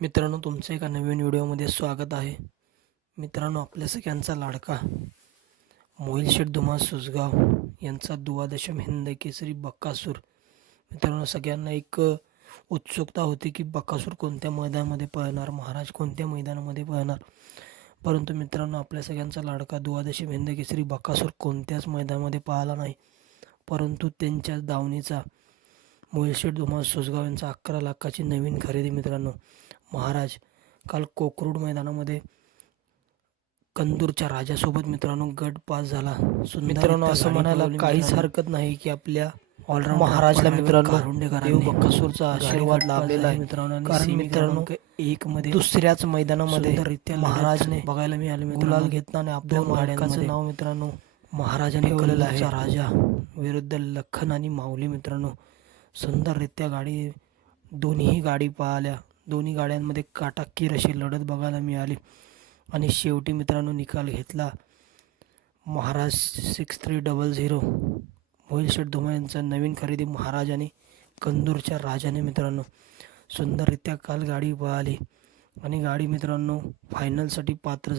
मित्रांनो तुमचं एका नवीन व्हिडिओमध्ये स्वागत आहे. मित्रांनो आपल्या सगळ्यांचा लाडका मोहिल शेठ धुमा सुसगाव यांचा दुवादशम हिंद केसरी बक्कासूर. मित्रांनो सगळ्यांना एक उत्सुकता होती की बक्कासूर कोणत्या मैदानामध्ये पळणार महाराज कोणत्या मैदानामध्ये पळणार? परंतु मित्रांनो आपल्या सगळ्यांचा लाडका दुवादशम हिंद केसरी बक्कासूर कोणत्याच मैदानामध्ये पळाला नाही. परंतु त्यांच्या दावणीचा मोहिलशेठ धुमा सुसगाव यांचा अकरा लाखाची नवीन खरेदी मित्रांनो महाराज काल कोकरूड मैदानामध्ये कंदूरच्या राजासोबत मित्रांनो गट पास झाला. मित्रांनो असं म्हणायला काहीच हरकत नाही की आपल्या ऑलराऊंड महाराजला मित्रांनो बक्कासूरचा आशीर्वाद लाभलेला आहे. मित्रांनो कारण मित्रांनो एक मध्ये दुसऱ्याच मैदानामध्ये महाराजने बघायला मिळाले गुलाल घेतला आपल्या गाड्यांचं नाव मित्रांनो महाराजाने कळलेलं आहे. राजा विरुद्ध लखन आणि माऊली मित्रांनो सुंदररित्या गाडी दोन्ही गाडी पाहिल्या. दोन्ही गाड्यांमध्ये काटाकीर अशी लढत बघायला मिळाली. आणि शेवटी मित्रांनो निकाल घेतला. Maharaj six three double zero Mohil Sheth Dhuma यांचा नवीन खरेदी महाराज आणि कंदूरच्या राजाने मित्रांनो. सुंदररित्या काल गाडी पळाली. आणि गाडी मित्रांनो फायनलसाठी पात्र